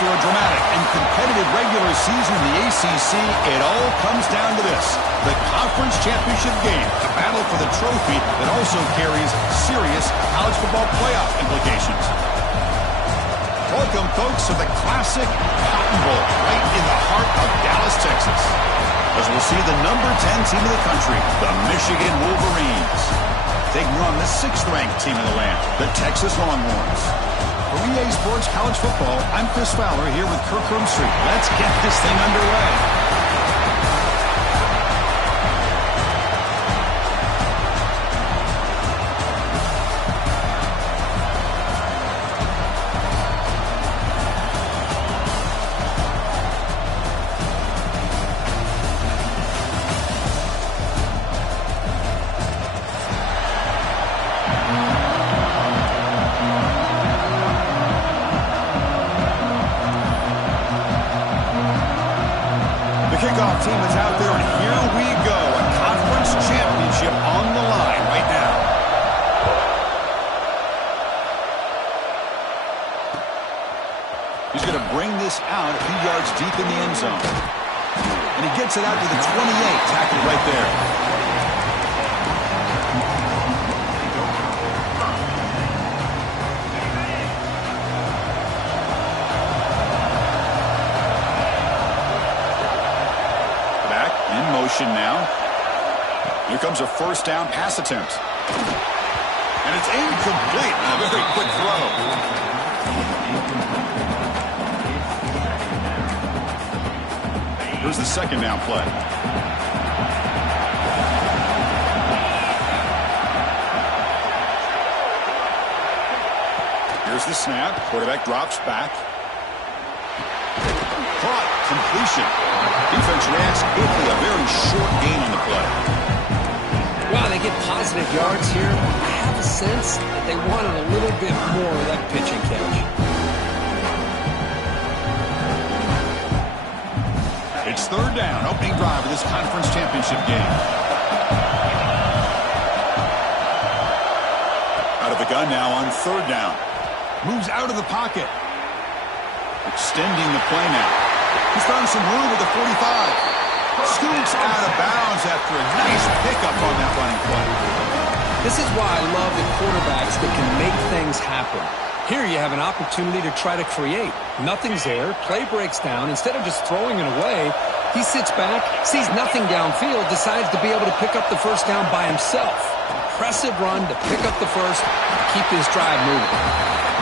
After a dramatic and competitive regular season in the ACC, it all comes down to this: the conference championship game, a battle for the trophy that also carries serious college football playoff implications. Welcome, folks, to the classic Cotton Bowl, right in the heart of Dallas, Texas, as we'll see the number 10 team in the country, the Michigan Wolverines, taking on the 6th-ranked team in the land, the Texas Longhorns. For EA Sports College Football, I'm Chris Fowler here with Kirk Roomstreet. Let's get this thing underway. Kickoff team is out there, and here we go. A conference championship on the line right now. He's going to bring this out a few yards deep in the end zone. And he gets it out to the 28, tackled right there. Now. Here comes a first down pass attempt. And it's incomplete. A very quick throw. Here's the second down play. Here's the snap. Quarterback drops back. Caught. Completion. Defense reacts quickly. A very short gain on the play. Wow, they get positive yards here. I have a sense that they wanted a little bit more of that pitch and catch. It's third down. Opening drive of this conference championship game. Out of the gun now on third down. Moves out of the pocket. Extending the play now. He's found some room with the 45. Scoots out of bounds after a nice pickup on that running play. This is why I love the quarterbacks that can make things happen. Here you have an opportunity to try to create. Nothing's there. Play breaks down. Instead of just throwing it away, he sits back, sees nothing downfield, decides to be able to pick up the first down by himself. Impressive run to pick up the first, keep this drive moving.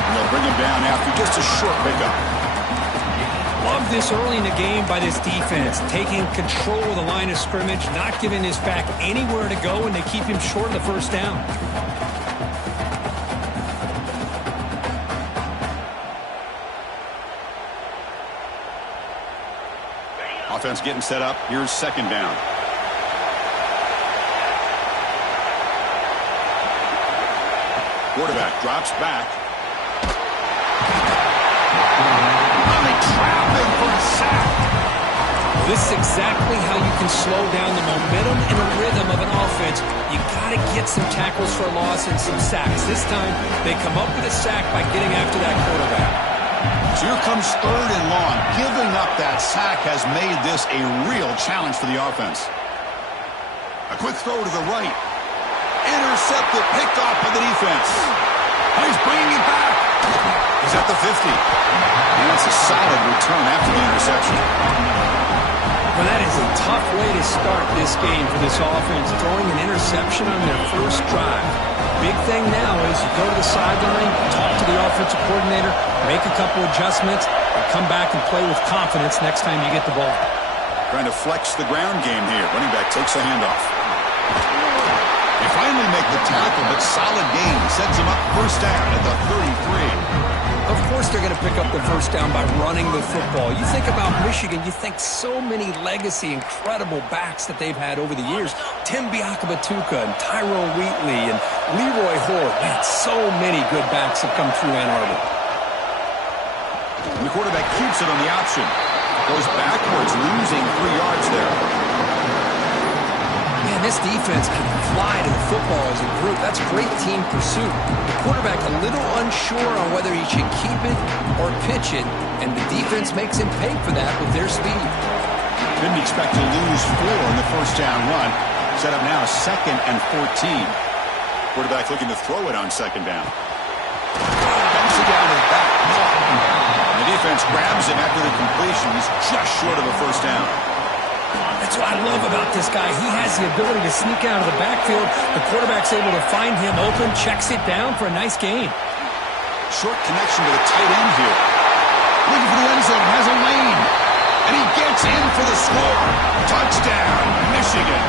And they'll bring him down after just a short pickup. Love this early in the game by this defense, taking control of the line of scrimmage, not giving his back anywhere to go, and they keep him short of the first down. Offense getting set up. Here's second down. Quarterback drops back. Trapping for a sack. This is exactly how you can slow down the momentum and the rhythm of an offense. You got to get some tackles for a loss and some sacks. This time, they come up with a sack by getting after that quarterback. So here comes third and long. Giving up that sack has made this a real challenge for the offense. A quick throw to the right. Intercepted, picked off by the defense. And he's bringing it back. He's at the 50. And that's a solid return after the interception. Well, that is a tough way to start this game for this offense, throwing an interception on their first drive. Big thing now is you go to the sideline, talk to the offensive coordinator, make a couple adjustments, and come back and play with confidence next time you get the ball. Trying to flex the ground game here. Running back takes the handoff. They finally make the tackle, but solid gain sets him up first down at the 33. Of course they're going to pick up the first down by running the football. You think about Michigan, you think so many legacy, incredible backs that they've had over the years. Tim Biakabatuka and Tyrone Wheatley and Leroy Hoare. Man, so many good backs have come through Ann Arbor. And the quarterback keeps it on the option. Goes backwards, losing 3 yards there. Man, Man, this defense can fly to the football as a group. That's great team pursuit. The quarterback a little unsure on whether he should keep it or pitch it, and the defense makes him pay for that with their speed. Didn't expect to lose 4 in the first down run. Set up now 2nd and 14. Quarterback looking to throw it on 2nd down. Dumps it down to the back. And the defense grabs him after the completion. He's just short of a first down. That's what I love about this guy. He has the ability to sneak out of the backfield. The quarterback's able to find him open, checks it down for a nice gain. Short connection to the tight end here. Looking for the end zone, has a lane. And he gets in for the score. Touchdown, Michigan.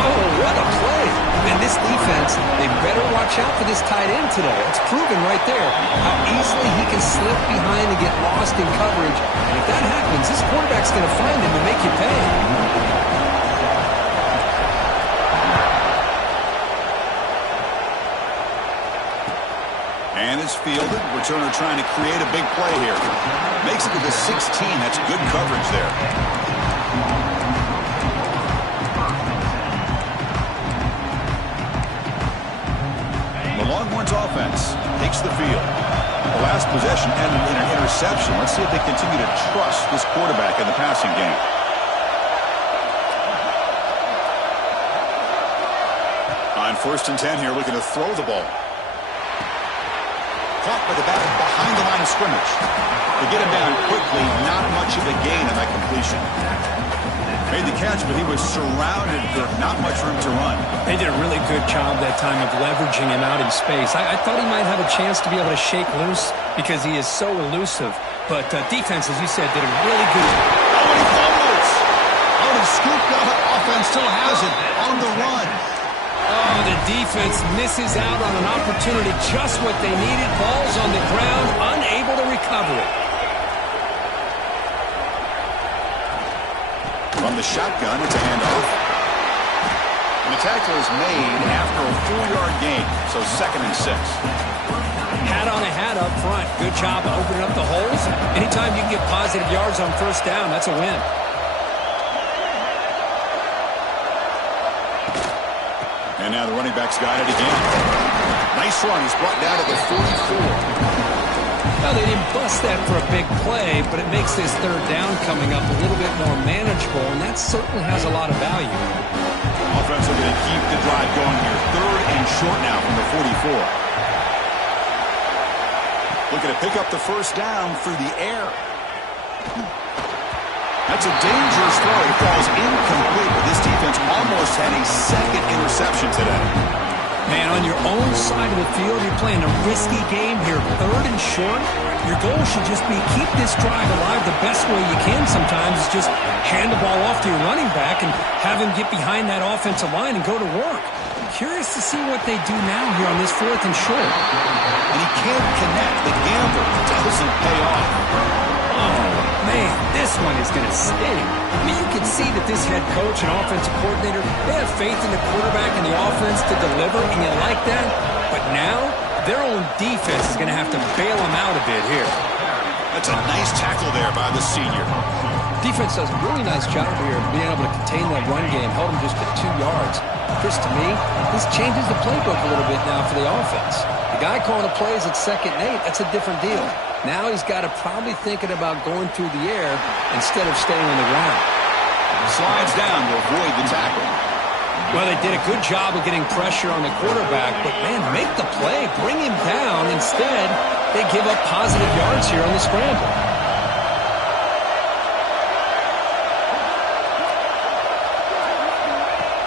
Oh, what a play. Man, this defense, they better watch out for this tight end today. It's proven right there how easily he can slip behind and get lost in coverage. And if that happens, this quarterback's going to find him and make you pay. And it's fielded. Returner trying to create a big play here. Makes it to the 16. That's good coverage there. The Longhorns offense takes the field. The last possession ended in an interception. Let's see if they continue to trust this quarterback in the passing game. On 1st and 10 here, looking to throw the ball. Caught by the back behind the line of scrimmage. To get him down quickly, not much of a gain on that completion. Made the catch, but he was surrounded. Not much room to run. They did a really good job that time of leveraging him out in space. I thought he might have a chance to be able to shake loose because he is so elusive. But defense, as you said, did a really good job. Oh, and he fumbles! Oh, the scooped up offense still has it on the run. Oh, the defense misses out on an opportunity, just what they needed. Ball's on the ground, unable to recover it. From the shotgun, it's a handoff. And the tackle is made after a 4-yard gain, so 2nd and 6. Hat on a hat up front. Good job of opening up the holes. Anytime you can get positive yards on 1st down, that's a win. And now the running back's got it again. Nice run. He's brought down to the 44. Well, they didn't bust that for a big play, but it makes this 3rd down coming up a little bit more manageable, and that certainly has a lot of value. Offense looking to keep the drive going here. 3rd and short now from the 44. Looking to pick up the 1st down through the air. That's a dangerous throw. It falls incomplete, but this defense almost had a 2nd interception today. Man, on your own side of the field, you're playing a risky game here. 3rd and short. Your goal should just be keep this drive alive the best way you can sometimes is just hand the ball off to your running back and have him get behind that offensive line and go to work. Curious to see what they do now here on this 4th and short. And he can't connect. The gamble doesn't pay off. Oh, man, this one is going to sting. I mean, you can see that this head coach and offensive coordinator, they have faith in the quarterback and the offense to deliver, and you like that. But now, their own defense is going to have to bail them out a bit here. That's a nice tackle there by the senior. Defense does a really nice job here of being able to contain that run game, held them just at 2 yards. Chris, to me, this changes the playbook a little bit now for the offense. The guy calling the plays at 2nd and 8, that's a different deal. Now he's got to probably thinking about going through the air instead of staying on the ground. Slides down to avoid the tackle. Well, they did a good job of getting pressure on the quarterback, but, man, make the play, bring him down. Instead, they give up positive yards here on the scramble.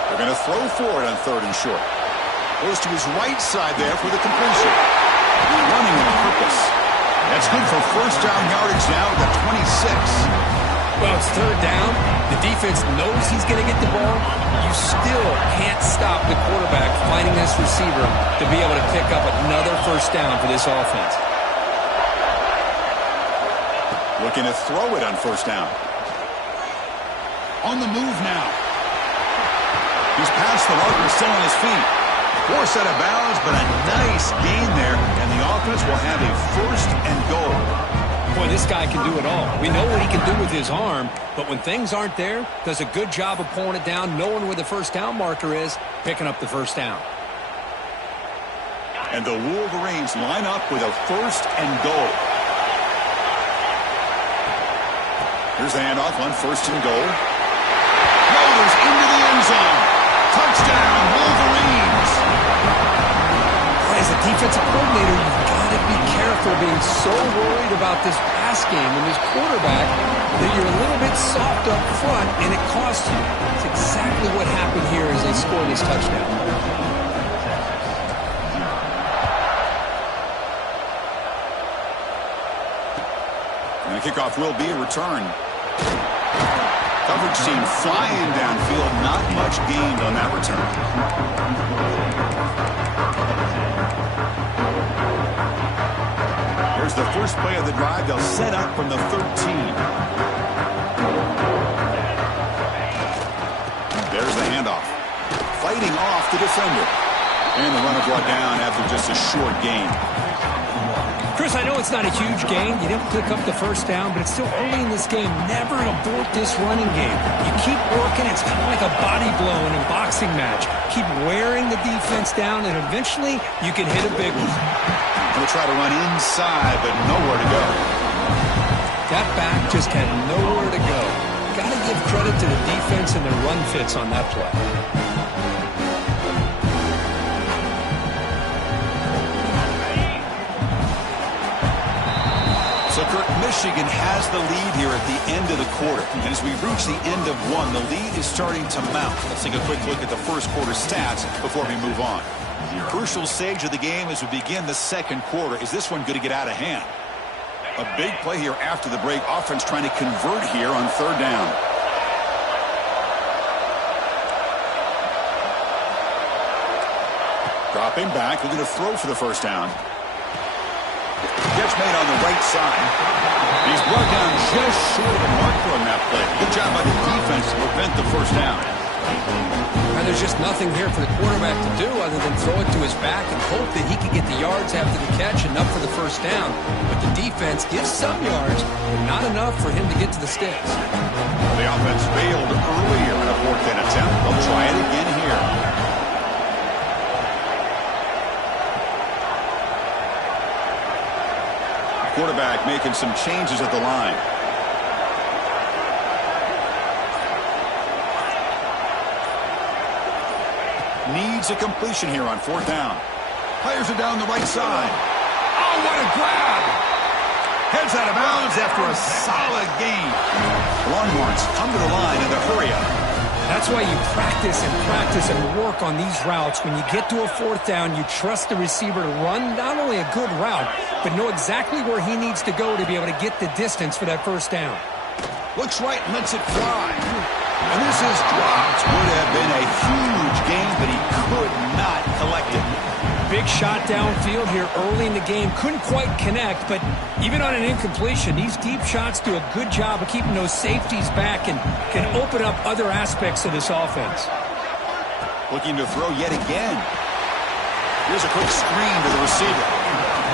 They're going to throw forward on 3rd and short. Goes to his right side there for the completion. Running on purpose. That's good for 1st down yardage now at the 26. Well, it's 3rd down. The defense knows he's going to get the ball. You still can't stop the quarterback finding this receiver to be able to pick up another 1st down for this offense. Looking to throw it on 1st down. On the move now. He's past the marker, still on his feet. 4 set of bounds, but a nice gain there, and the offense will have a 1st and goal. Boy, this This guy can do it all. We know what he can do with his arm, but when things aren't there, does a good job of pulling it down, knowing where the first down marker is, picking up the first down. And the Wolverines line up with a 1st and goal. Here's the handoff on 1st and goal. Motors into the end zone. Touchdown, Wolverines. As a defensive coordinator, you've got to be careful being so worried about this pass game and this quarterback that you're a little bit soft up front and it costs you. It's exactly what happened here as they scored this touchdown. And the kickoff will be a return. Coverage team flying downfield. Not much gained on that return. Here's the first play of the drive. They'll set up from the 13. There's the handoff. Fighting off the defender. And the runner brought down after just a short gain. Chris, I know it's not a huge gain. You didn't pick up the first down, but it's still early in this game. Never abort this running game. You keep working. It's kind of like a body blow in a boxing match. Keep wearing the defense down, and eventually you can hit a big one. He'll try to run inside, but nowhere to go. That back just had nowhere to go. Got to give credit to the defense and their run fits on that play. So, Kirk, Michigan has the lead here at the end of the quarter. And as we reach the end of one, the lead is starting to mount. Let's take a quick look at the first quarter stats before we move on. Crucial stage of the game as we begin the second quarter. Is this one going to get out of hand? A big play here after the break. Offense trying to convert here on 3rd down. Dropping back, looking to throw for the first down. Catch made on the right side. He's brought down just short of the marker on that play. Good job by the defense to prevent the first down. And there's just nothing here for the quarterback to do other than throw it to his back and hope that he can get the yards after the catch, enough for the first down. But the defense gives some yards, but not enough for him to get to the sticks. The offense failed earlier in a 4th down attempt. They'll try it again here. Quarterback making some changes at the line. Needs a completion here on 4th down. Players are down the right side. Oh, what a grab! Heads out of bounds after a solid gain. Longhorns come to the line in the hurry up. That's why you practice and work on these routes. When you get to a 4th down, you trust the receiver to run not only a good route, but know exactly where he needs to go to be able to get the distance for that first down. Looks right and lets it fly. And this is dropped. Would have been a huge gain, but he could not collect it. Big shot downfield here early in the game. Couldn't quite connect, but even on an incompletion, these deep shots do a good job of keeping those safeties back and can open up other aspects of this offense. Looking to throw yet again. Here's a quick screen to the receiver.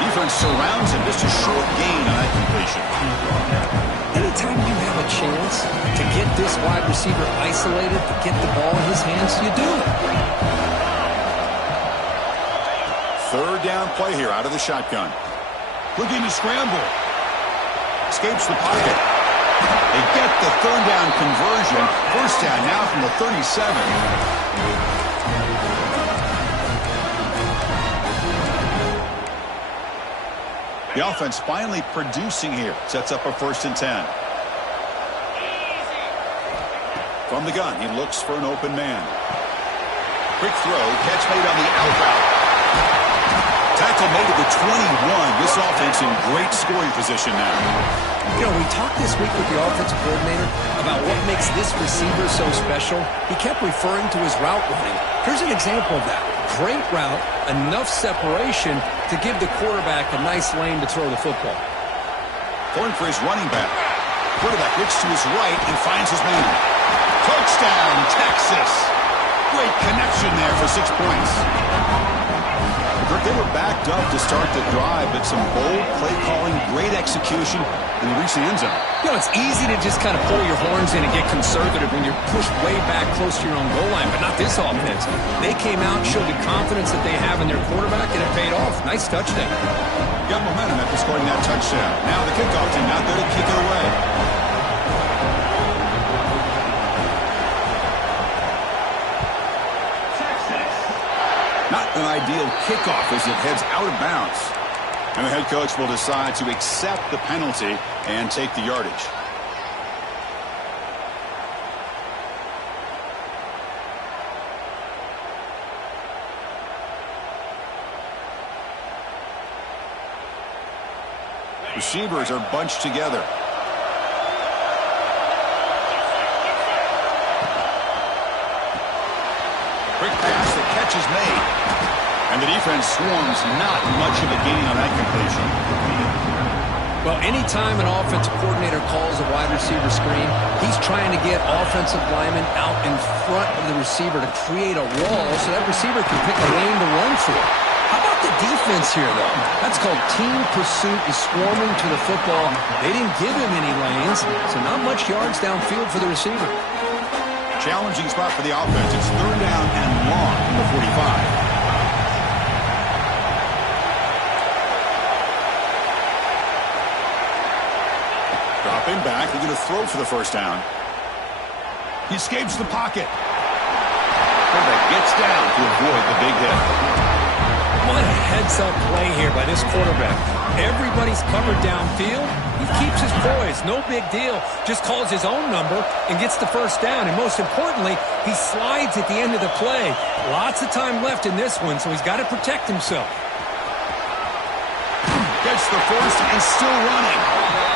Defense surrounds him. Just a short gain on that completion. Anytime you have a chance to get this wide receiver isolated, to get the ball in his hands, you do it. 3rd down play here out of the shotgun. Looking to scramble. Escapes the pocket. They get the 3rd down conversion. First down now from the 37. The offense finally producing here. Sets up a 1st and 10. From the gun, he looks for an open man. Quick throw. Catch made on the out route. Tackle made at the 21. This offense in great scoring position now. You know, we talked this week with the offensive coordinator about what makes this receiver so special. He kept referring to his route running. Here's an example of that. Great route, enough separation to give the quarterback a nice lane to throw the football. Going for his running back. Quarterback looks to his right and finds his man. Touchdown, Texas. Great connection there for 6 points. They were backed up to start the drive, but some bold play calling, great execution, and they reach the end zone. You know, it's easy to just kind of pull your horns in and get conservative when you're pushed way back close to your own goal line, but not this offense. They came out and showed the confidence that they have in their quarterback, and it paid off. Nice touchdown. Got momentum after scoring that touchdown. Now the kickoff team out there to kick it away. Not an ideal kickoff as it heads out of bounds. And the head coach will decide to accept the penalty and take the yardage. Receivers are bunched together. Quick pass, the catch is made. And the defense swarms, not much of a gain on that completion. Well, anytime an offensive coordinator calls a wide receiver screen, he's trying to get offensive linemen out in front of the receiver to create a wall so that receiver can pick a lane to run through. How about the defense here, though? That's called team pursuit and swarming to the football. They didn't give him any lanes, so not much yards downfield for the receiver. Challenging spot for the offense. It's 3rd down and long from the 45. Dropping back, they're going to throw for the 1st down. He escapes the pocket. Quarterback gets down to avoid the big hit. What a heads-up play here by this quarterback. Everybody's covered downfield. He keeps his poise. No big deal. Just calls his own number and gets the 1st down. And most importantly, he slides at the end of the play. Lots of time left in this one, so he's got to protect himself. Gets the 1st and still running.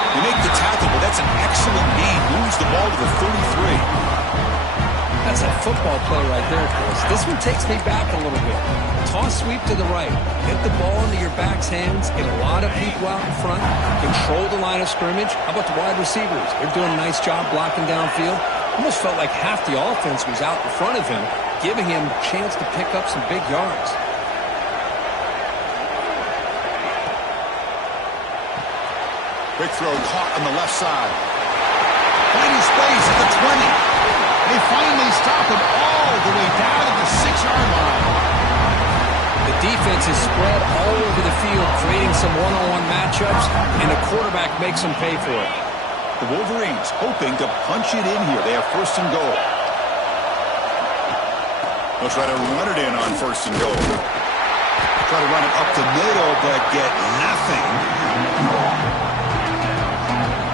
They make the tackle, but that's an excellent gain. Moves the ball to the 33. That's a football play right there, Chris. This one takes me back a little bit. Toss sweep to the right. Get the ball into your back's hands. Get a lot of people out in front. Control the line of scrimmage. How about the wide receivers? They're doing a nice job blocking downfield. Almost felt like half the offense was out in front of him, giving him a chance to pick up some big yards. Quick throw caught on the left side. Finding space at the 20. They finally stop him all the way down to the 6-yard line. The defense is spread all over the field, creating some one-on-one matchups, and the quarterback makes them pay for it. The Wolverines hoping to punch it in here. They have 1st and goal. They'll try to run it in on 1st and goal. Try to run it up the middle, but get nothing.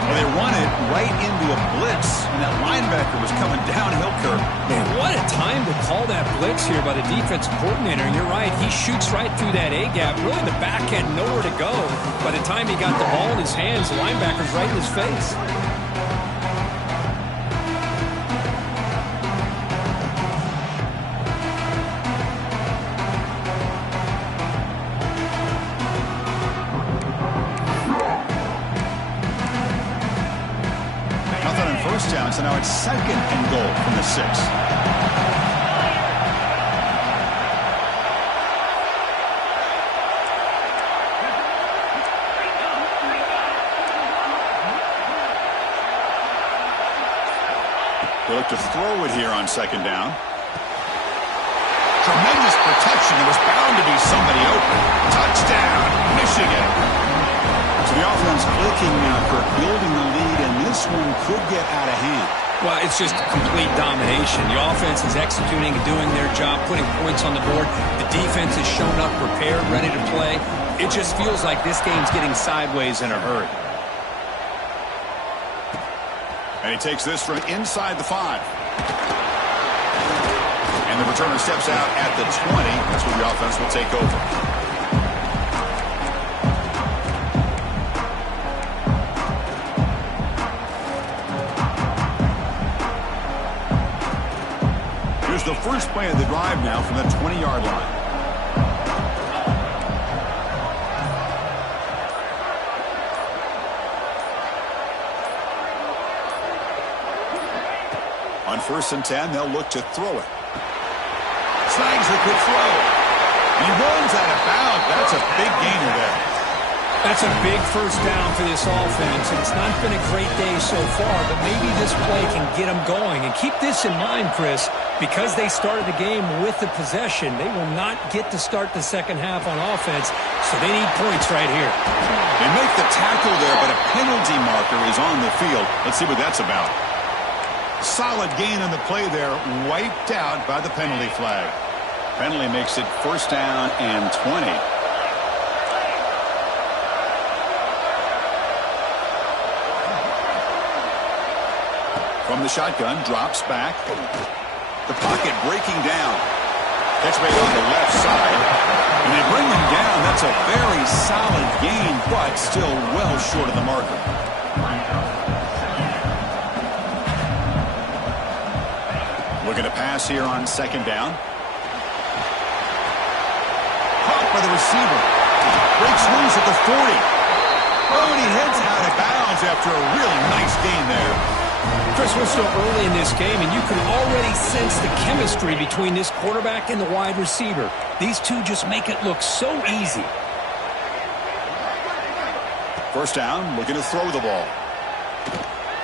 Well, they run it right into a blitz, and that linebacker was coming downhill curve. Man, what a time to call that blitz here by the defensive coordinator. And you're right, he shoots right through that A-gap. Really, the back had nowhere to go. By the time he got the ball in his hands, the linebacker's right in his face. Down, so now it's 2nd and goal from the 6. They look to throw it here on 2nd down. Tremendous protection. There was bound to be somebody open. Touchdown, Michigan. So the offense clicking now for building the lead, and this one could get out of hand. Well, it's just complete domination. The offense is executing and doing their job, putting points on the board. The defense has shown up prepared, ready to play. It just feels like this game's getting sideways in a hurry. And he takes this from inside the 5. And the returner steps out at the 20. That's where the offense will take over. The first play of the drive now from the 20-yard line. On 1st and 10, they'll look to throw it. Snags the quick throw. And he runs out of bounds. That's a big gainer there. That's a big first down for this offense, and it's not been a great day so far, but maybe this play can get them going. And keep this in mind, Chris, because they started the game with the possession, they will not get to start the second half on offense, so they need points right here. They make the tackle there, but a penalty marker is on the field. Let's see what that's about. Solid gain on the play there, wiped out by the penalty flag. Penalty makes it first down and 20. From the shotgun, drops back. The pocket breaking down. Catch made on the left side. And they bring him down. That's a very solid gain, but still well short of the marker. Looking to pass here on second down. Caught by the receiver. Breaks loose at the 40. Oh, and he heads out of bounds after a really nice gain there. Chris, we're still early in this game, and you can already sense the chemistry between this quarterback and the wide receiver. These two just make it look so easy. First down, looking to throw the ball.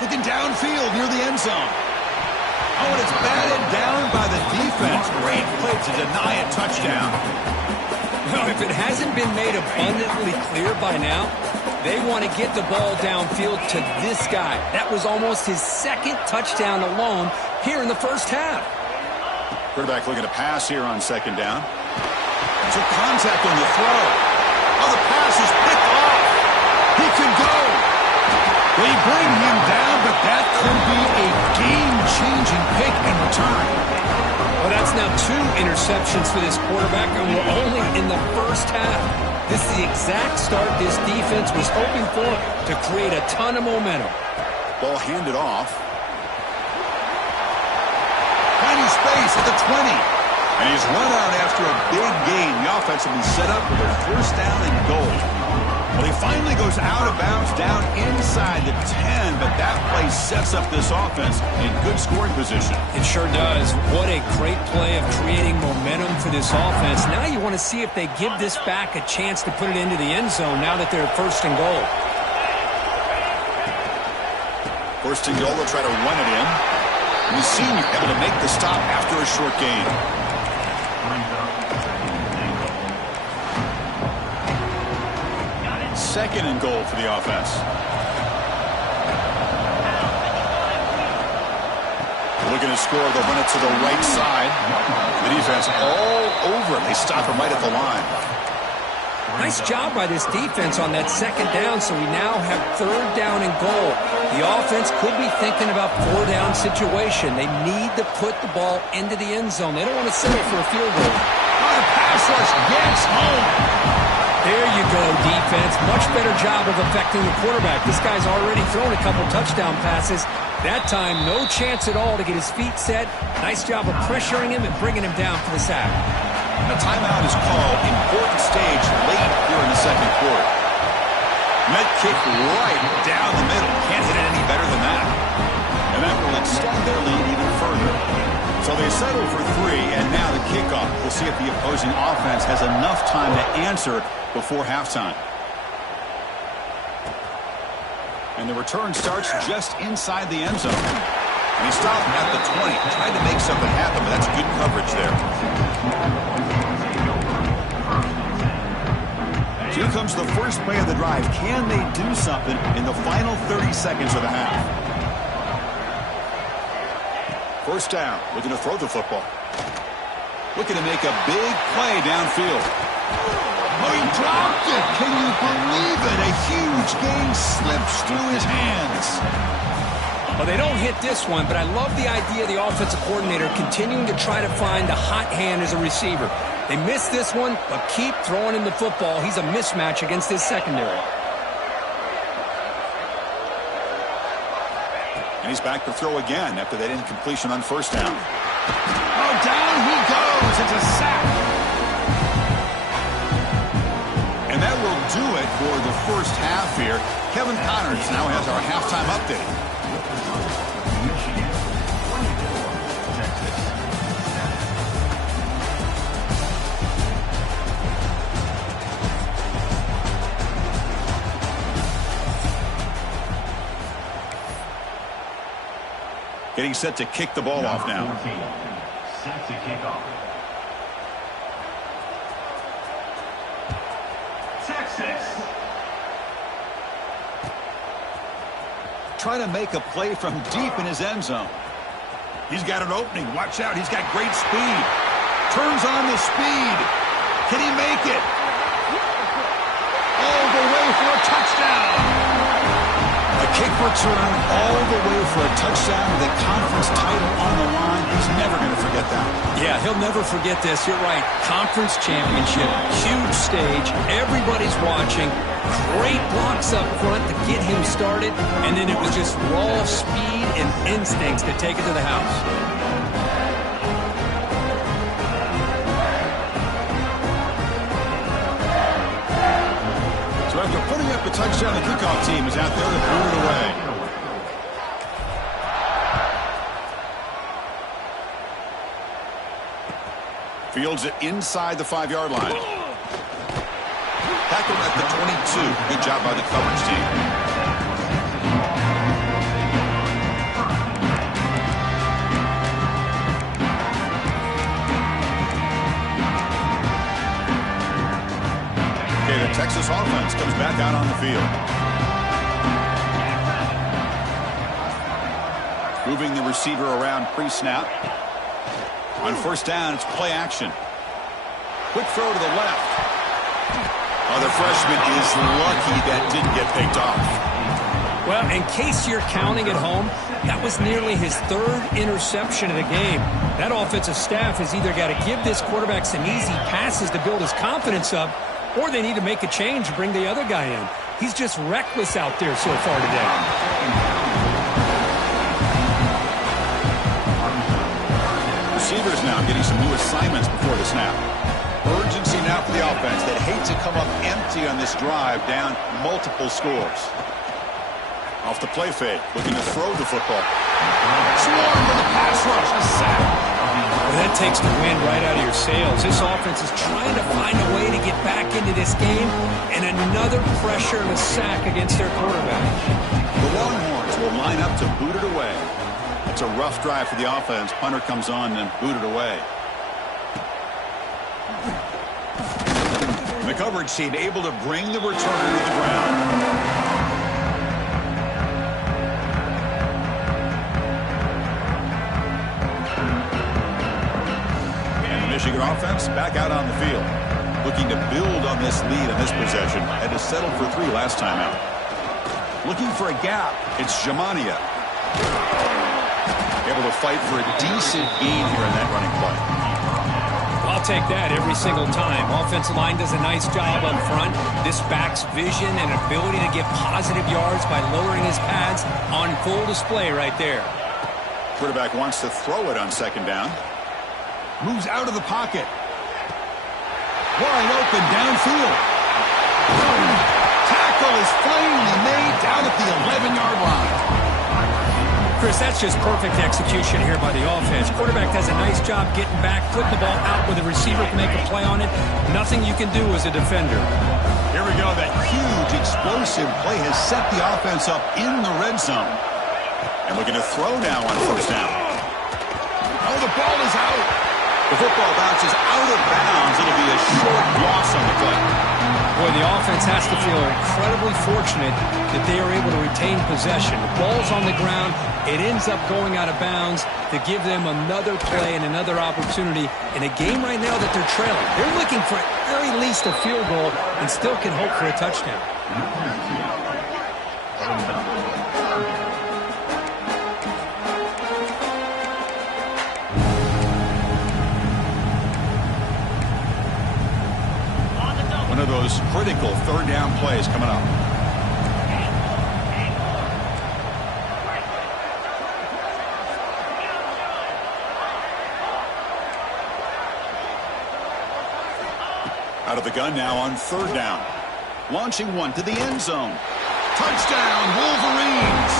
Looking downfield near the end zone. Oh, and it's batted down by the defense. Great play to deny a touchdown. Well, if it hasn't been made abundantly clear by now, they want to get the ball downfield to this guy. That was almost his second touchdown alone here in the first half. Quarterback looking to pass here on second down. Some contact on the throw. Oh, the pass is picked off. He could go. They bring him down, but that could be a game-changing pick in return. Well, that's now 2 interceptions for this quarterback, and we're only in the first half. This is the exact start this defense was hoping for to create a ton of momentum. Ball handed off. Finding space at the 20. And he's run out after a big gain. The offense will be set up with a first down and goal. Well, he finally goes out of bounds down inside the 10, but that play sets up this offense in good scoring position. It sure does. What a great play of creating momentum for this offense. Now you want to see if they give this back a chance to put it into the end zone now that they're first and goal. First and goal, they'll try to run it in. And the senior able to make the stop after a short gain. Second and goal for the offense. Looking to score, they'll run it to the right side. The defense all over it. They stop him right at the line. Nice job by this defense on that second down, so we now have third down and goal. The offense could be thinking about 4-down situation. They need to put the ball into the end zone. They don't want to settle for a field goal. Oh, the pass rush gets home. There you go, defense. Much better job of affecting the quarterback. This guy's already thrown a couple touchdown passes. That time, no chance at all to get his feet set. Nice job of pressuring him and bringing him down for the sack. A timeout is called. Important stage late here in the second quarter. Net kick right down the middle. Can't hit it any better than that. And that will extend their lead even further. So they settle for 3, and now the kickoff. We'll see if the opposing offense has enough time to answer before halftime. And the return starts just inside the end zone. And he stopped at the 20, trying to make something happen, but that's good coverage there. So here comes the first play of the drive. Can they do something in the final 30 seconds of the half? First down, looking to throw the football. Looking to make a big play downfield. Oh, he dropped it. Can you believe it? A huge gain slips through his hands. Well, they don't hit this one, but I love the idea of the offensive coordinator continuing to try to find a hot hand as a receiver. They missed this one, but keep throwing him the football. He's a mismatch against his secondary. And he's back to throw again after that incompletion on first down. Oh, down he goes. It's a sack. And that will do it for the first half here. Kevin Connors now has our halftime update. Getting set to kick the ball off now. Set to kick off. Texas. Trying to make a play from deep in his end zone. He's got an opening. Watch out. He's got great speed. Turns on the speed. Can he make it? All the way for a touchdown. A kick return all the way for a touchdown with a conference title on the line. He's never going to forget that. Yeah, he'll never forget this. You're right. Conference championship, huge stage. Everybody's watching. Great blocks up front to get him started. And then it was just raw speed and instincts to take it to the house. So after putting up a touchdown, the kickoff team is out there to boot it away. Fields it inside the 5-yard line. Tackled at the 22. Good job by the coverage team. The Texas offense comes back out on the field. Moving the receiver around pre-snap. On first down, it's play action. Quick throw to the left. Oh, the freshman is lucky that didn't get picked off. Well, in case you're counting at home, that was nearly his 3rd interception of the game. That offensive staff has either got to give this quarterback some easy passes to build his confidence up, or they need to make a change and bring the other guy in. He's just reckless out there so far today. Receivers now getting some new assignments before the snap. Urgency now for the offense that hate to come up empty on this drive, down multiple scores. Off the play fake, looking to throw the football. Swarm with a pass rush, a sack. Well, that takes the wind right out of your sails. This offense is trying to find a way to get back into this game, and another pressure and a sack against their quarterback. The Longhorns will line up to boot it away. It's a rough drive for the offense. Punter comes on and booted away. The coverage team able to bring the returner to the ground. Michigan offense back out on the field, looking to build on this lead in this possession. Had to settle for 3 last time out. Looking for a gap. It's Jamania. Able to fight for a decent gain here in that running play. I'll take that every single time. Offensive line does a nice job up front. This back's vision and ability to get positive yards by lowering his pads on full display right there. Quarterback wants to throw it on second down. Moves out of the pocket. Wide open downfield. Tackle is finally made down at the 11-yard line. Chris, that's just perfect execution here by the offense. Quarterback does a nice job getting back, putting the ball out where the receiver can make a play on it. Nothing you can do as a defender. Here we go. That huge explosive play has set the offense up in the red zone. And looking to throw now on first down. Oh, the ball is out. The football bounces out of bounds. It'll be a short loss on the play. Boy, the offense has to feel incredibly fortunate that they are able to retain possession. The ball's on the ground. It ends up going out of bounds to give them another play and another opportunity in a game right now that they're trailing. They're looking for at very least a field goal and still can hope for a touchdown. One of those critical third down plays coming up. Out of the gun now on third down. Launching one to the end zone. Touchdown, Wolverines!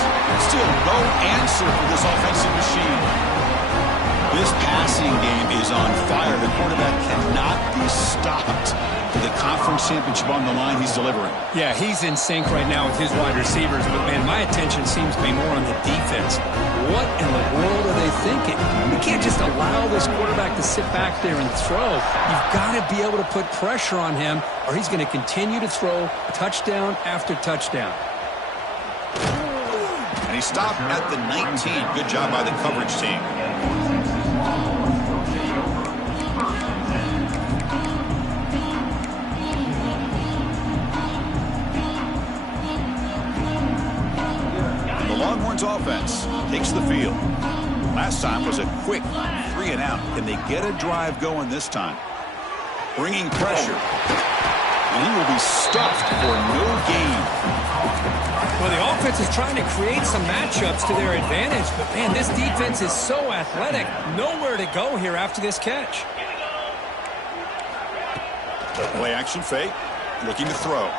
Still no answer for this offensive machine. This passing game is on fire. The quarterback cannot be stopped. With the conference championship on the line, he's delivering. Yeah, he's in sync right now with his wide receivers, but, man, my attention seems to be more on the defense. What in the world are they thinking? You can't just allow this quarterback to sit back there and throw. You've got to be able to put pressure on him, or he's going to continue to throw touchdown after touchdown. And he stopped at the 19. Good job by the coverage team. Longhorns offense takes the field. Last time was a quick 3-and-out. Can they get a drive going this time? Bringing pressure. And he will be stuffed for no gain. Well, the offense is trying to create some matchups to their advantage, but, man, this defense is so athletic. Nowhere to go here after this catch. Play action fake. Looking to throw.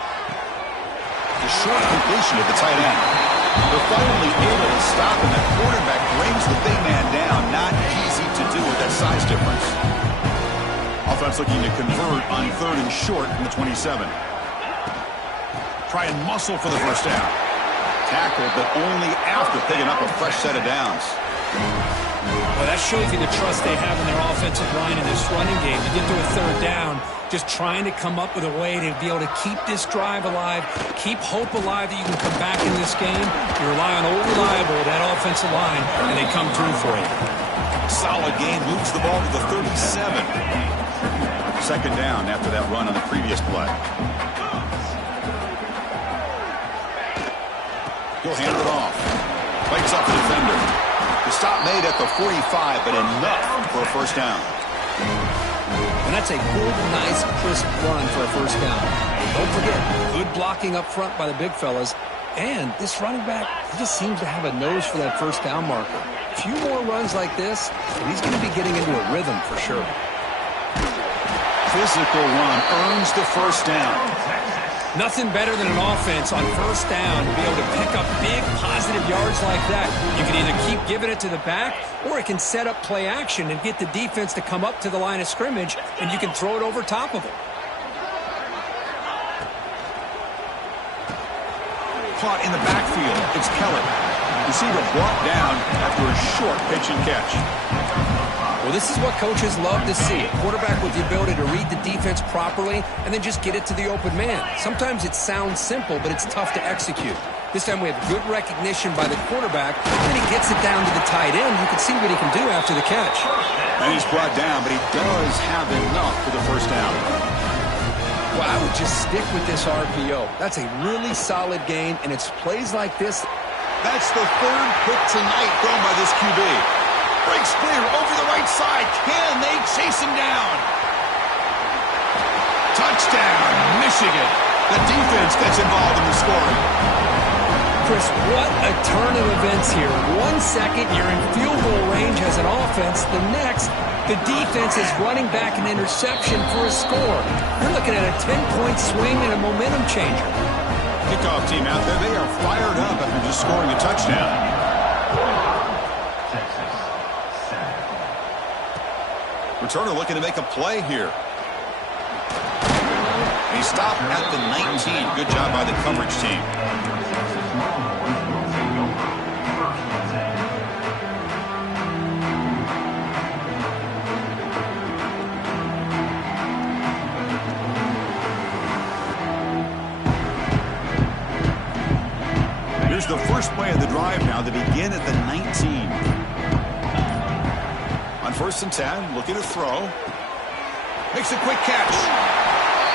The short completion at the tight end. They're finally able to stop, and the quarterback brings the big man down. Not easy to do with that size difference. Offense looking to convert on 3rd and short from the 27. Try and muscle for the first down. Tackled, but only after picking up a fresh set of downs. Well, that shows you the trust they have in their offensive line in this running game. You get to a 3rd down, just trying to come up with a way to be able to keep this drive alive, keep hope alive that you can come back in this game. You rely on old reliable, that offensive line, and they come through for you. Solid game, moves the ball to the 37. 2nd down after that run on the previous play. He'll hand it off. Fights up the defender. The stop made at the 45, but enough for a first down. And that's a good, nice, crisp run for a first down. Don't forget, good blocking up front by the big fellas. And this running back, he just seems to have a nose for that first down marker. A few more runs like this, and he's going to be getting into a rhythm for sure. Physical run earns the first down. Nothing better than an offense on first down to be able to pick up big positive yards like that. You can either keep giving it to the back, or it can set up play action and get the defense to come up to the line of scrimmage, and you can throw it over top of it. Caught in the backfield. It's Keller. Receiver brought down after a short pitch and catch. Well, this is what coaches love to see. A quarterback with the ability to read the defense properly and then just get it to the open man. Sometimes it sounds simple, but it's tough to execute. This time we have good recognition by the quarterback, and he gets it down to the tight end. You can see what he can do after the catch. And he's brought down, but he does have enough for the first down. Well, I would just stick with this RPO. That's a really solid game, and it's plays like this. That's the 3rd pick tonight thrown by this QB. Breaks clear over the right side. Can they chase him down? Touchdown, Michigan. The defense gets involved in the scoring. Chris, what a turn of events here. 1 second, you're in field goal range as an offense. The next, the defense is running back an interception for a score. You're looking at a 10-point swing and a momentum changer. Kickoff team out there, they are fired up after just scoring a touchdown. Returner looking to make a play here. He stopped at the 19. Good job by the coverage team. Here's the first play of the drive now to begin at the 19. On 1st and 10, looking to throw. Makes a quick catch.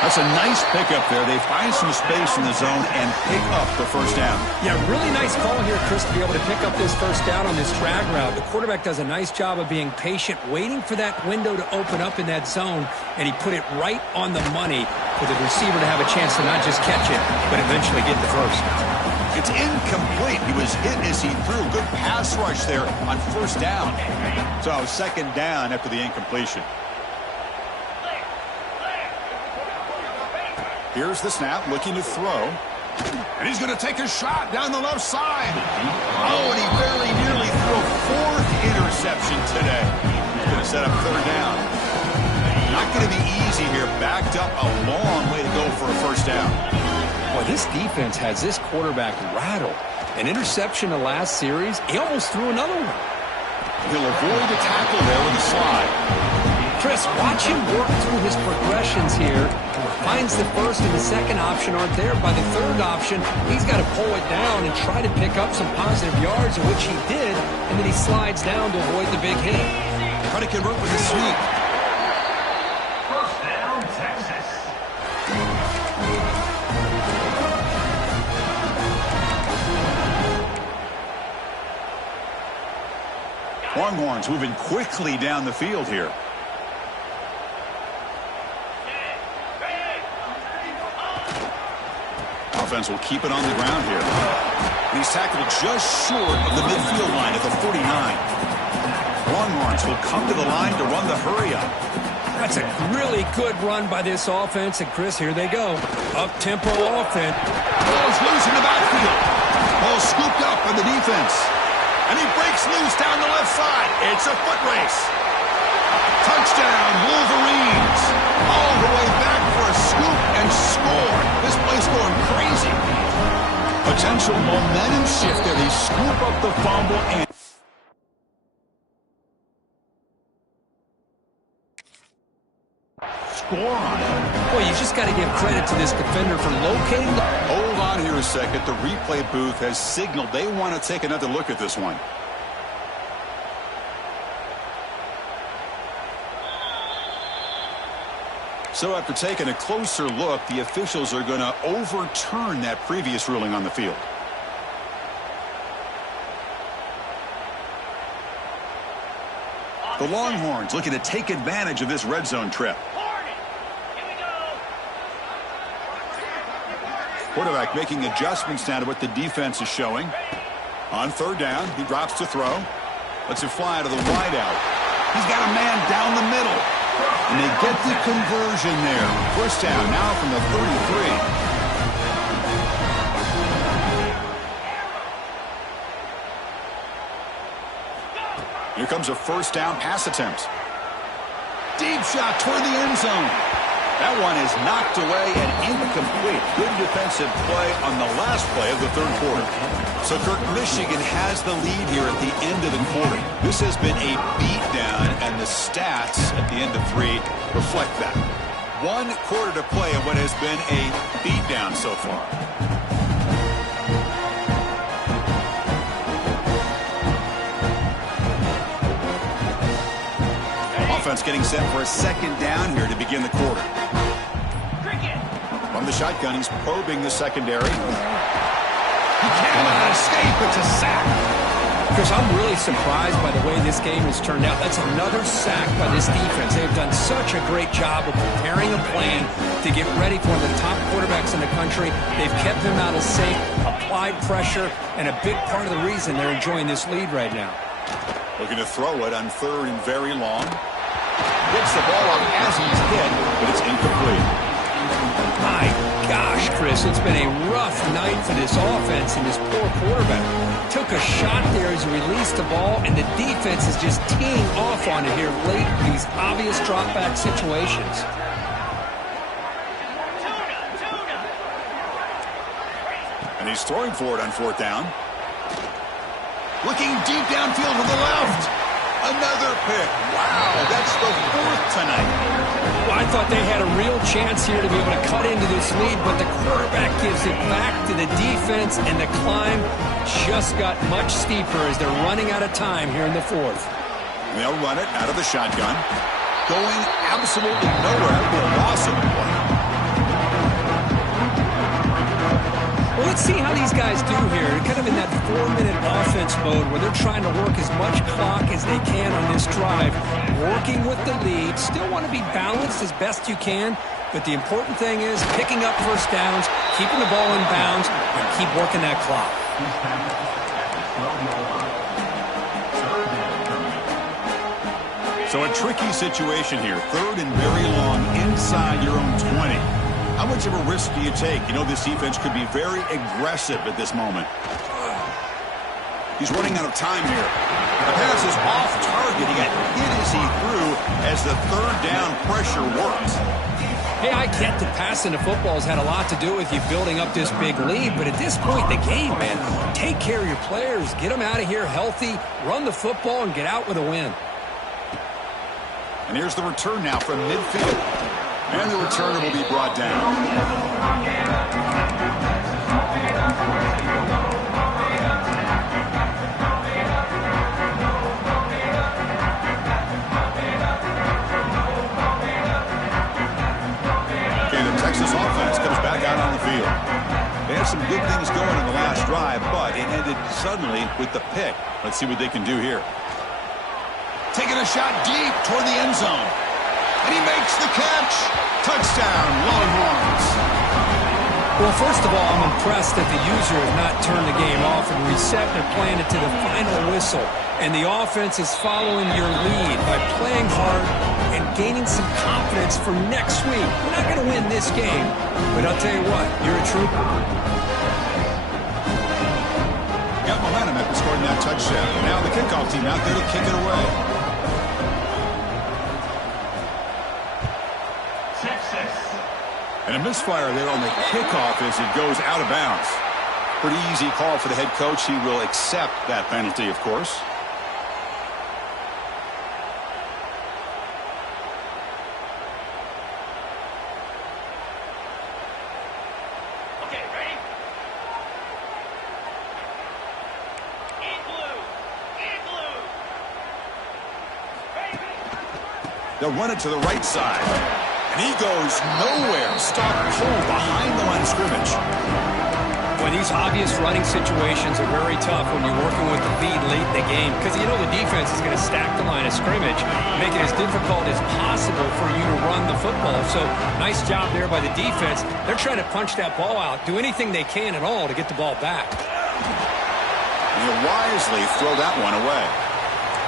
That's a nice pickup there. They find some space in the zone and pick up the first down. Yeah, really nice call here, Chris, to be able to pick up this first down on this drag route. The quarterback does a nice job of being patient, waiting for that window to open up in that zone, and he put it right on the money for the receiver to have a chance to not just catch it, but eventually get the first. It's incomplete. He was hit as he threw. Good pass rush there on first down. So 2nd down after the incompletion. Here's the snap, looking to throw. And he's going to take a shot down the left side. Oh, and he very nearly threw a 4th interception today. set up third down. Not going to be easy here. Backed up a long way to go for a first down. Well, this defense has this quarterback rattled. An interception the last series. He almost threw another one. He'll avoid the tackle there with a slide. Chris, watch him work through his progressions here. Finds the first and the second option aren't there. By the third option, he's got to pull it down and try to pick up some positive yards, which he did, and then he slides down to avoid the big hit. Try to convert with a sweep. First down, Texas. Longhorns moving quickly down the field here. Offense will keep it on the ground here. And he's tackled just short of the midfield line at the 49. Longhorns will come to the line to run the hurry-up. That's a really good run by this offense. And, Chris, here they go. Up-tempo offense. Ball's loose in the backfield. Ball scooped up by the defense. And he breaks loose down the left side. It's a foot race. Touchdown, Wolverines. All the way back for a scoop and score. This place going crazy. Potential momentum shift there. They scoop up the fumble and score on it. Well, you just got to give credit to this defender for locating the... Hold on here a second. The replay booth has signaled they want to take another look at this one. So after taking a closer look, the officials are going to overturn that previous ruling on the field. The Longhorns looking to take advantage of this red zone trip. Quarterback making adjustments now to what the defense is showing. On third down, he drops to throw. Lets it fly to the wide out. He's got a man down the middle. And they get the conversion there. First down now from the 33. Here comes a first down pass attempt. Deep shot toward the end zone. That one is knocked away and incomplete. Good defensive play on the last play of the third quarter. So, Kirk, Michigan has the lead here at the end of the quarter. This has been a beatdown, and the stats at the end of 3 reflect that. 1 quarter to play in what has been a beatdown so far. Offense getting set for a second down here to begin the quarter. From the shotgun, he's probing the secondary. He cannot escape. It's a sack. Chris, I'm really surprised by the way this game has turned out. That's another sack by this defense. They've done such a great job of preparing a plan to get ready for one of the top quarterbacks in the country. They've kept him out of sync, applied pressure, and a big part of the reason they're enjoying this lead right now. Looking to throw it on third and very long. Gets the ball up as he's hit, but it's incomplete. My gosh, Chris, it's been a rough night for this offense and this poor quarterback. Took a shot there as he released the ball, and the defense is just teeing off on it here late in these obvious drop-back situations. And he's throwing for it on fourth down. Looking deep downfield to the left. Another pick. Wow, that's the 4th tonight. Well, I thought they had a real chance here to be able to cut into this lead, but the quarterback gives it back to the defense, and the climb just got much steeper as they're running out of time here in the 4th. They'll run it out of the shotgun. Going absolutely nowhere for a loss of the play. Well, let's see how these guys do here. Kind of in that 4-minute offense mode where they're trying to work as much clock as they can on this drive. Working with the lead. Still want to be balanced as best you can. But the important thing is picking up first downs, keeping the ball in bounds, and keep working that clock. So a tricky situation here. Third and very long inside your own 20. How much of a risk do you take? You know this defense could be very aggressive at this moment. He's running out of time here. The pass is off target. He got hit as he threw as the third down pressure worked. Hey, I get that passing the football has had a lot to do with you building up this big lead, but at this point in the game, man, take care of your players. Get them out of here healthy, run the football, and get out with a win. And here's the return now from midfield. And the returner will be brought down. Texas offense comes back out on the field. They had some good things going in the last drive, but it ended suddenly with the pick. Let's see what they can do here. Taking a shot deep toward the end zone. And he makes the catch. Touchdown, Longhorns. Well, first of all, I'm impressed that the user has not turned the game off and reset and planned it to the final whistle. And the offense is following your lead by playing hard and gaining some confidence for next week. We're not going to win this game, but I'll tell you what, you're a trooper. Got momentum after scoring that touchdown. Now the kickoff team out there to kick it away. Texas. And a misfire there on the kickoff as it goes out of bounds. Pretty easy call for the head coach. He will accept that penalty, of course. They'll run it to the right side. And he goes nowhere. Stop pulled behind the line of scrimmage. Well, these obvious running situations are very tough when you're working with the lead late in the game because you know the defense is going to stack the line of scrimmage, make it as difficult as possible for you to run the football. So nice job there by the defense. They're trying to punch that ball out, do anything they can at all to get the ball back. And he'll wisely throw that one away.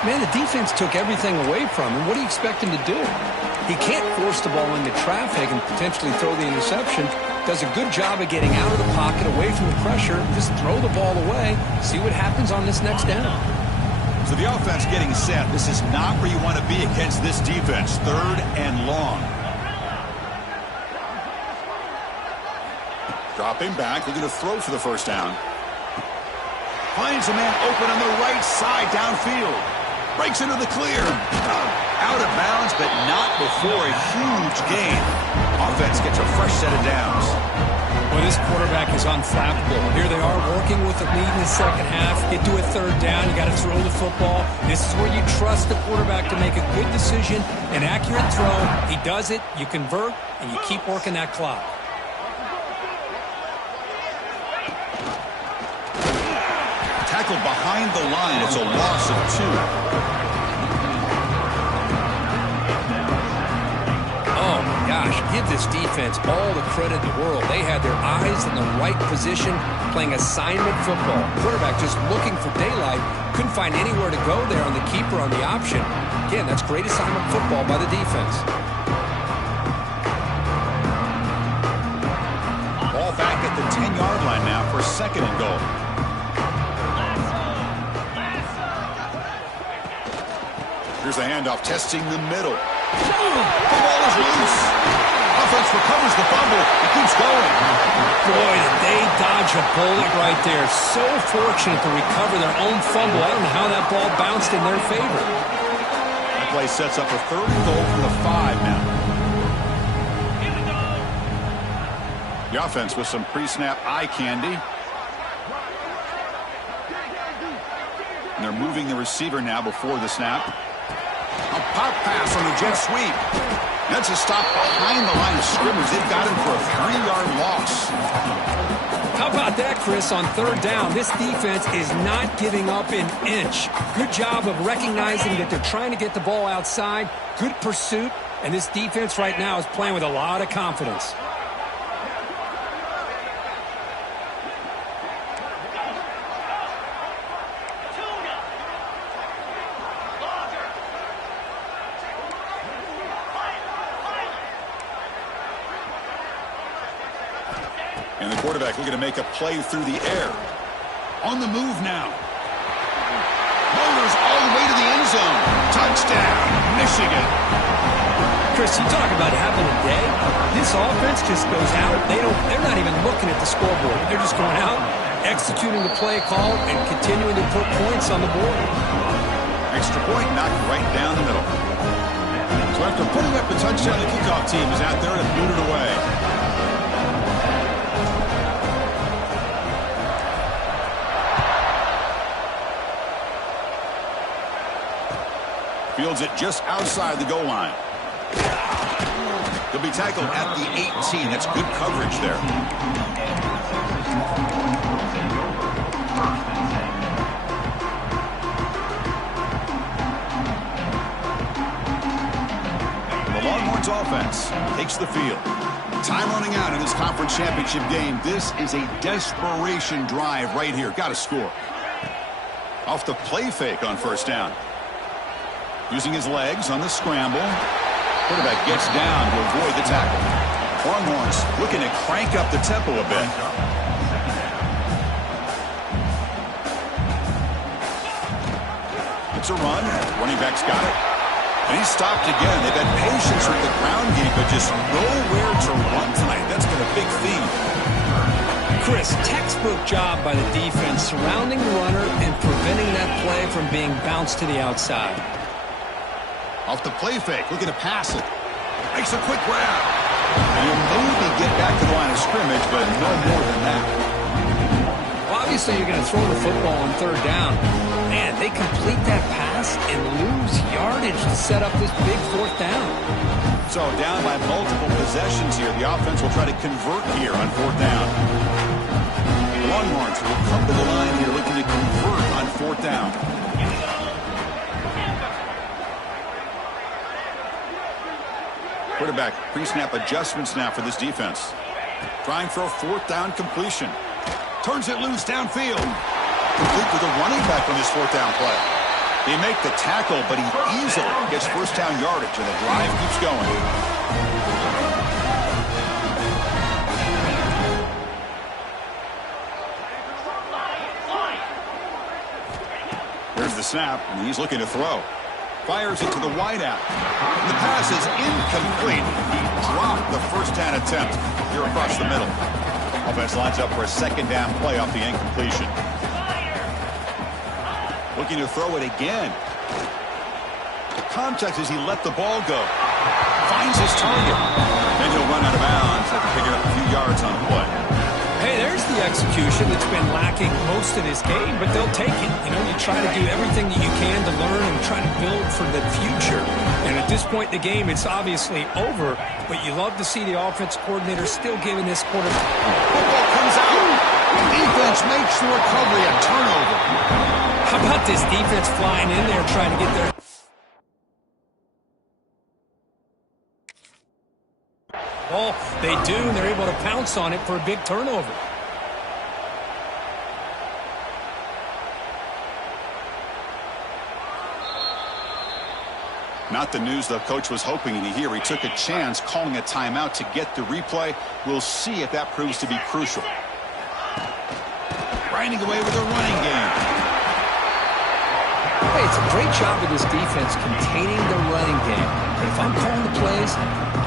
Man, the defense took everything away from him. What do you expect him to do? He can't force the ball into traffic and potentially throw the interception. Does a good job of getting out of the pocket, away from the pressure. Just throw the ball away. See what happens on this next down. So the offense getting set. This is not where you want to be against this defense. Third and long. Dropping back. Looking to throw for the first down. Finds a man open on the right side downfield. Breaks into the clear. Out of bounds, but not before a huge gain. Offense gets a fresh set of downs. Well, this quarterback is unflappable. Here they are working with the lead in the second half. Get to a third down. You got to throw the football. This is where you trust the quarterback to make a good decision, an accurate throw. He does it, you convert, and you keep working that clock. Tackled behind the line. It's a loss of 2. Oh, my gosh. Give this defense all the credit in the world. They had their eyes in the right position, playing assignment football. Quarterback just looking for daylight. Couldn't find anywhere to go there on the keeper on the option. Again, that's great assignment football by the defense. Ball back at the 10-yard line now for second and goal. Here's a handoff, testing the middle. The ball is loose. Offense recovers the fumble. It keeps going. Boy, did they dodge a bullet right there. So fortunate to recover their own fumble. I don't know how that ball bounced in their favor. That play sets up a third and goal from the 5 now. The offense with some pre-snap eye candy. And they're moving the receiver now before the snap. A pop pass on the jet sweep. That's a stop behind the line of scrimmage. They've got him for a 3-yard loss. How about that, Chris, on third down? This defense is not giving up an inch. Good job of recognizing that they're trying to get the ball outside. Good pursuit. And this defense right now is playing with a lot of confidence. And the quarterback looking to make a play through the air. On the move now. Motors all the way to the end zone. Touchdown, Michigan. Chris, you talk about having a day. This offense just goes out. They're not even looking at the scoreboard. They're just going out, executing the play call, and continuing to put points on the board. Extra point knocked right down the middle. So after putting up the touchdown, the kickoff team is out there to boot it away. Fields it just outside the goal line. He'll be tackled at the 18. That's good coverage there. The Longhorns offense takes the field. Time running out in this conference championship game. This is a desperation drive right here. Got to score. Off the play fake on first down. Using his legs on the scramble. Quarterback gets down to avoid the tackle. Longhorns looking to crank up the tempo a bit. It's a run. Running back's got it. And he's stopped again. They've had patience with the ground game, but just nowhere to run tonight. That's been a big theme. Chris, textbook job by the defense surrounding the runner and preventing that play from being bounced to the outside. Off the play fake, looking to pass it. Makes a quick grab. And he'll maybe get back to the line of scrimmage, but no more than that. Well, obviously, you're going to throw the football on third down. Man, they complete that pass and lose yardage to set up this big fourth down. So down by multiple possessions here. The offense will try to convert here on fourth down. The Longhorns will come to the line here looking to convert on fourth down. Quarterback pre-snap adjustments now for this defense. Trying for a fourth down completion. Turns it loose downfield. Complete with a running back on this fourth down play. They make the tackle, but he easily gets first down yardage, and the drive keeps going. There's the snap, and he's looking to throw. Fires it to the wideout. The pass is incomplete. He dropped the first down attempt here across the middle. Offense lines up for a second down play off the incompletion. Looking to throw it again. The context is he let the ball go. Finds his target. Then he'll run out of bounds after picking up a few yards on the play. Hey, there's the execution that's been lacking most of this game, but they'll take it. You know, you try to do everything that you can to learn and try to build for the future. And at this point in the game, it's obviously over, but you love to see the offense coordinator still giving this quarterback. Football comes out. The defense makes the recovery a turnover. How about this defense flying in there trying to get their... Well, they do, and they're able to pounce on it for a big turnover. Not the news the coach was hoping to hear. He took a chance calling a timeout to get the replay. We'll see if that proves to be crucial. Grinding away with a running game. Hey, it's a great job of this defense containing the running game. But if I'm calling the plays,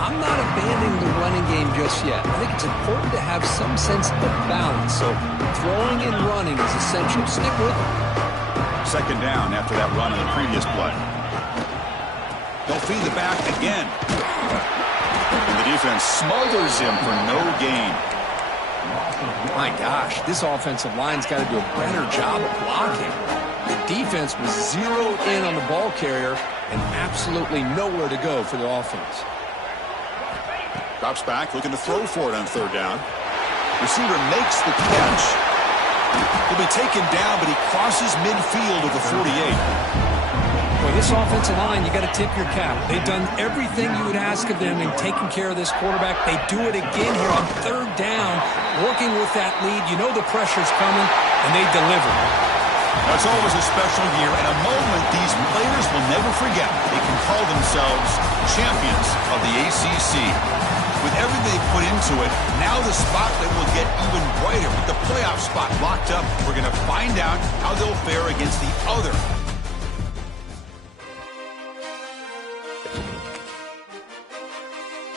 I'm not abandoning the running game just yet. I think it's important to have some sense of balance. So throwing and running is essential. Stick with it. Second down after that run on the previous play. They'll feed the back again. And the defense smothers him for no gain. My gosh, this offensive line's got to do a better job of blocking. The defense was zeroed in on the ball carrier and absolutely nowhere to go for the offense. Drops back, looking to throw for it on third down. Receiver makes the catch. He'll be taken down, but he crosses midfield of the 48. Well, this offensive line, you got to tip your cap. They've done everything you would ask of them in taking care of this quarterback. They do it again here on third down, working with that lead. You know the pressure's coming, and they deliver. That's always a special year and a moment these players will never forget. They can call themselves champions of the ACC. With everything they put into it, now the spotlight will get even brighter. With the playoff spot locked up, we're going to find out how they'll fare against the other